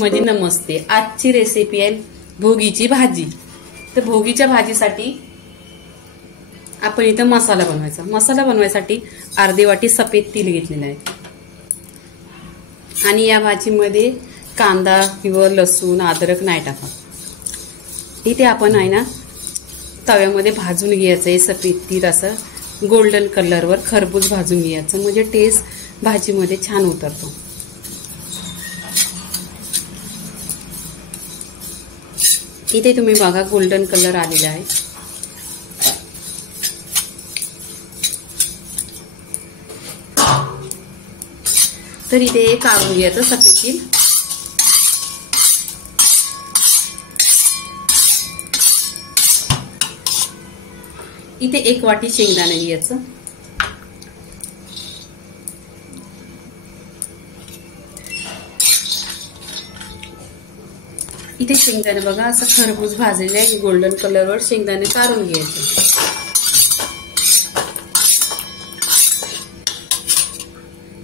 मध्ये नमस्ते. आजची रेसिपी आहे भोगीची भाजी. तर भोगीच्या भाजीसाठी आपण इथं मसाला बनवायचा. मसाला बनवायसाठी अर्धी वाटी सफेद तीळ घेतलेला आहे. आणि या भाजीमध्ये कांदा किंवा लसूण अद्रक नाही टाका. इथे आपण आहे ना तव्यामध्ये भाजून घ्यायचं आहे. सफेद तीळ असं गोल्डन कलरवर खरपूस भाजून घ्यायचं, म्हणजे टेस्ट भाजीमध्ये छान उतरतो. इथे तुम्ही बघा गोल्डन कलर आलेला आहे. तर इथे काढून घ्यायचं सफेद तीळ. इथे 1 वाटी शेंगदाणे घ्यायचं. इथे शेंगदाणे बघा असं खरपूस भाजलेले आहे. गोल्डन कलरवर शेंगदाणे काढून घ्यायचे.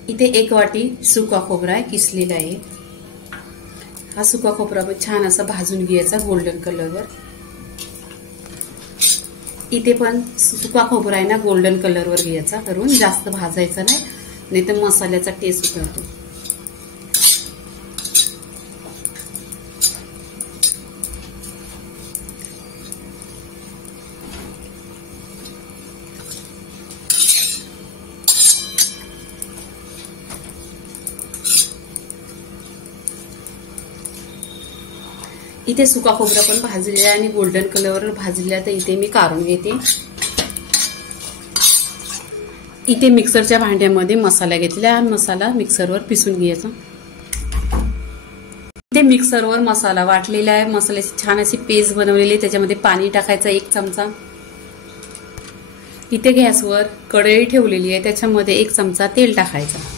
इथे 1 वाटी सुका खोबरा आहे, किसलेला आहे. हा सुका खोबरा पण छान असा भाजून घ्यायचा गोल्डन कलरवर. इथे पण सुका खोबरा आहे ना गोल्डन कलरवर घ्यायचा, करून जास्त भाजायचा नाही तर मसाल्याचा टेस्ट उतरतो. इथे सुका खोबरा पण भाजलेला आणि गोल्डन कलरवर भाजलेला, तर इथे मी काढून घेते. इथे मिक्सरच्या भांड्यामध्ये मसाला घेतला. मसाला मिक्सरवर पिसून घ्यायचा. इथे मिक्सरवर मसाला वाटलेला आहे. मसाल्याची छान अशी पेस्ट बनवलेली. त्याच्यामध्ये पाणी टाकायचं 1 चमचा. इथे गॅसवर कढई ठेवलेली आहे, त्याच्यामध्ये 1 चमचा तेल टाकायचं.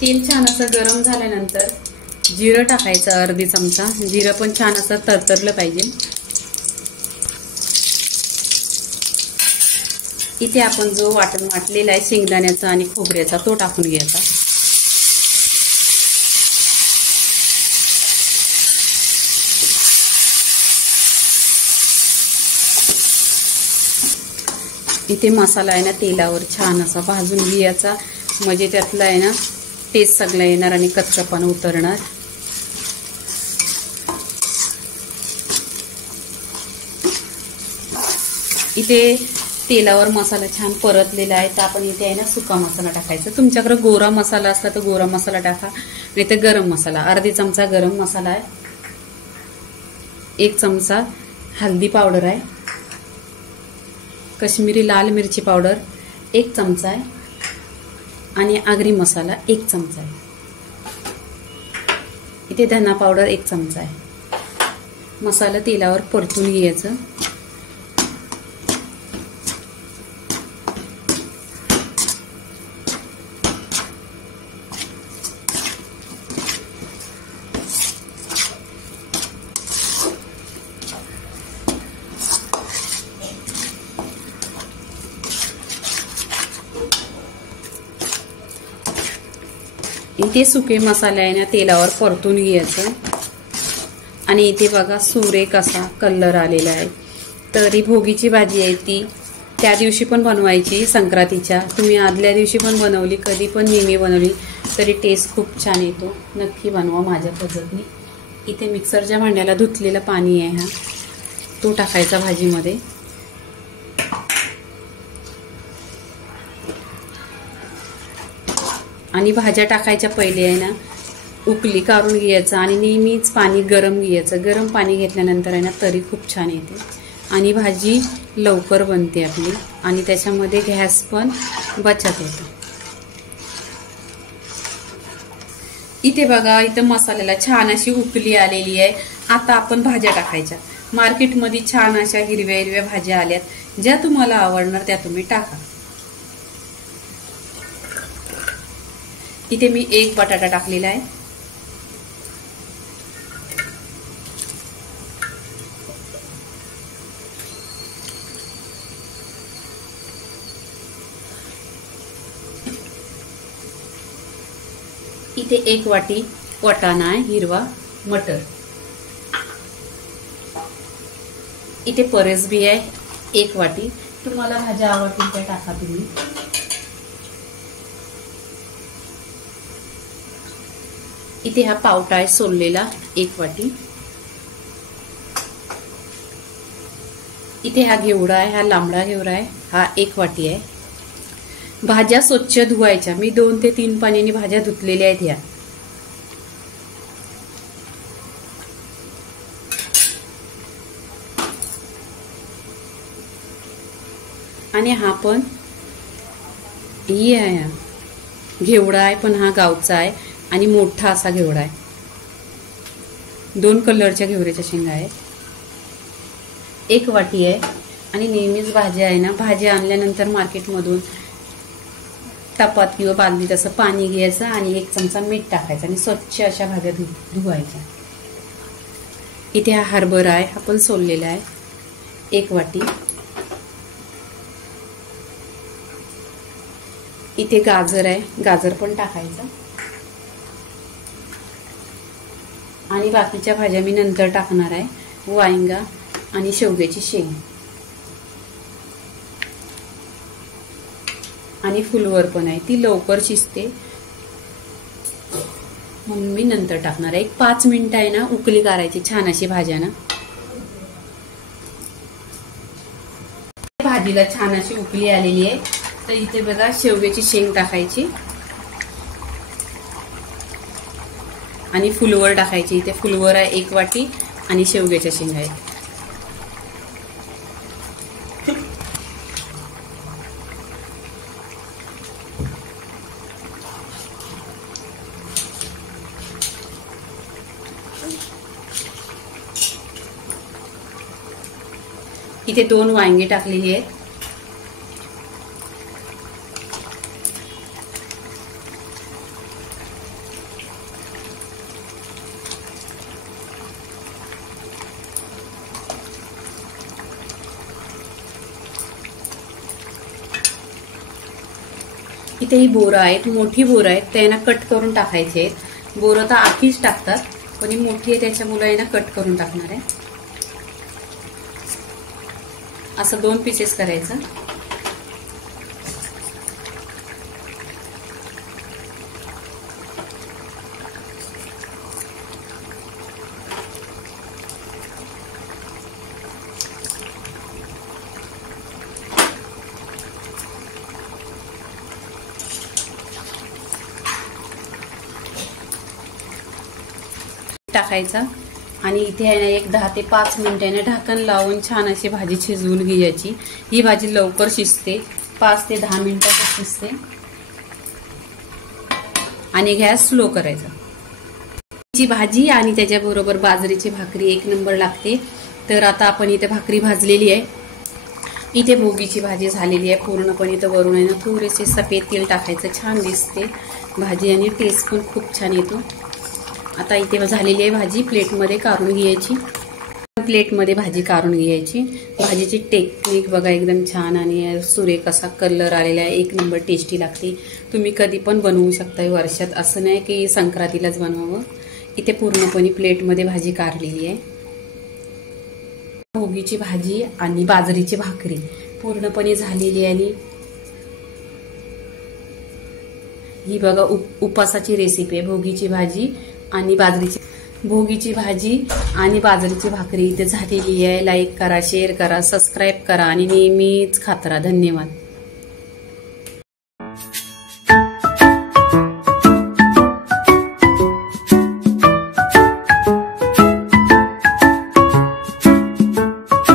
तेल छान असं गरम झाल्यानंतर जिरं टाकायचं अर्धी चमचा. जिरं पण छान असं तरतरलं पाहिजे. इथे आपण जो वाटण वाटलेला आहे शेंगदाण्याचा आणि खोबऱ्याचा तो टाकून घ्यायचा. इथे मसाला आहे ना तेलावर छान असा भाजून घ्यायचा, म्हणजे त्यातला आहे ना टेस्ट सगळा येणार आणि कच्चापणा उतरणार. इथे तेलावर मसाला छान परतलेला आहे, तर आपण इथे आहे ना सुका मसाला टाकायचा. तुमच्याकडे गोरा मसाला असला तर गोरा मसाला टाका, नाही तर गरम मसाला. अर्धी चमचा गरम मसाला आहे. 1 चमचा हल्दी पावडर आहे. काश्मीरी लाल मिरची पावडर 1 चमचा आहे. आणि आगरी मसाला 1 चमचा आहे. इथे धना पावडर 1 चमचा आहे. मसाला तेलावर परतून घ्यायचं. इथे सुके मसाले आहे ना तेलावर परतून घ्यायचं. आणि इथे बघा सुरेख असा कलर आलेला आहे. तर ही भोगीची भाजी आहे, ती त्या दिवशी पण बनवायची संक्रांतीच्या. तुम्ही आदल्या दिवशी पण बनवली, कधी पण नेहमी बनवली तरी टेस्ट खूप छान येतो. नक्की बनवा माझ्या पद्धतीने. इथे मिक्सरच्या भांड्याला धुतलेलं पाणी आहे, हा तो टाकायचा भाजीमध्ये. आणि भाज्या टाकायच्या पहिले आहे ना उकली काढून घ्यायचं आणि नेहमीच पाणी गरम घ्यायचं. गरम पाणी घेतल्यानंतर आहे ना तरी खूप छान येते आणि भाजी लवकर बनते आपली, आणि त्याच्यामध्ये गॅस पण बचत होतो. इथे बघा इथं मसाल्याला छान अशी उकली आलेली आहे. आता आपण भाज्या टाकायच्या. मार्केटमध्ये छान अशा हिरव्या हिरव्या भाज्या आल्यात, ज्या तुम्हाला आवडणार त्या तुम्ही टाका. इथे मी 1 बटाटा टाकलेला आहे. इथे 1 वाटी वाटाणा आहे, हिरवा मटर. इथे परसबी आहे 1 वाटी. तुम्हाला भाज्या आवडतील त्या टाका तुम्ही. इथे हा पावटा आहे सोललेला 1 वाटी. इथे हा घेवडा आहे, हा लांबडा घेवडा आहे, हा 1 वाटी आहे. भाज्या स्वच्छ धुवायच्या. मी 2 ते 3 पाण्याने भाज्या धुतलेल्या आहेत ह्या. आणि हा पण ही आहे, घेवडा आहे, पण हा गावचा आहे आणि मोठा असा घेवडा आहे. 2 कलरच्या घेवड्याच्या शेंगा आहे. 1 वाटी आहे. आणि नेहमीच भाज्या आहे ना, भाज्या आणल्यानंतर मार्केटमधून टपात किंवा बादलीत असं पाणी घ्यायचं आणि 1 चमचा मीठ टाकायचं आणि स्वच्छ अशा भाज्या धुवायच्या. इथे हा हरभरा आहे, हा पण सोललेला आहे 1 वाटी. इथे गाजर आहे, गाजर पण टाकायचं. आणि बाकीच्या भाज्या मी नंतर टाकणार आहे. वांगा आणि शेवग्याची शेंग आणि फुलवर पण आहे, ती लवकर शिजते म्हणून मी नंतर टाकणार आहे. 5 मिनिटं आहे ना उकळी काढायची छान अशी भाज्या ना. भाजीला छान अशी उकळी आलेली आहे. तर इथे बघा शेवग्याची शेंग टाकायची आणि फुलवर टाकायची. इथे फुलवर आहे 1 वाटी आणि शेवग्याच्या शेंगा आहे. इथे 2 वांगी टाकलेली आहेत. इथे ही बोरं आहेत, मोठी बोरं आहेत, त्यांना कट करून टाकायचे आहेत. बोरं तर आखीच टाकतात, पण ही मोठी आहे त्याच्यामुळे यांना कट करून टाकणार आहे. असं 2 पीसेस करायचं. टाकायचा आणि इथे आहे ना एक 10 ते 5 मिनिटांनी ढाकण लावून छान अशी भाजी शिजवून घ्यायची. ही भाजी लवकर शिजते, 5 ते 10 मिनिटात शिजते. आणि गॅस स्लो करायचा. ची भाजी आणि त्याच्याबरोबर बाजरीची भाकरी 1 नंबर लागते. तर आता आपण इथे भाकरी भाजलेली आहे. इथे भोगीची भाजी झालेली आहे पूर्णपणे. तर वरून आहे ना थोडेसे सफेद तेल टाकायचं, छान दिसते भाजी आणि टेस्ट पण खूप छान येतो. आता इथे झालेली आहे भाजी, प्लेटमध्ये काढून घ्यायची. प्लेटमध्ये भाजी काढून घ्यायची. भाजीची टेक्निक बघा एकदम छान आणि सुरेख असा कलर आलेला आहे. 1 नंबर टेस्टी लागते. तुम्ही कधी पण बनवू शकता वर्षात, असं नाही की संक्रांतीलाच बनवावं. इथे पूर्णपणे प्लेटमध्ये भाजी काढलेली आहे. भोगीची भाजी आणि बाजरीची भाकरी पूर्णपणे झालेली आहे. आणि ही बघा उपासाची रेसिपी आहे. भोगीची भाजी आणि बाजरीची भाकरी इथे झालेली आहे. लाईक करा, शेअर करा, सबस्क्राईब करा आणि नेहमीच खात राहा. धन्यवाद.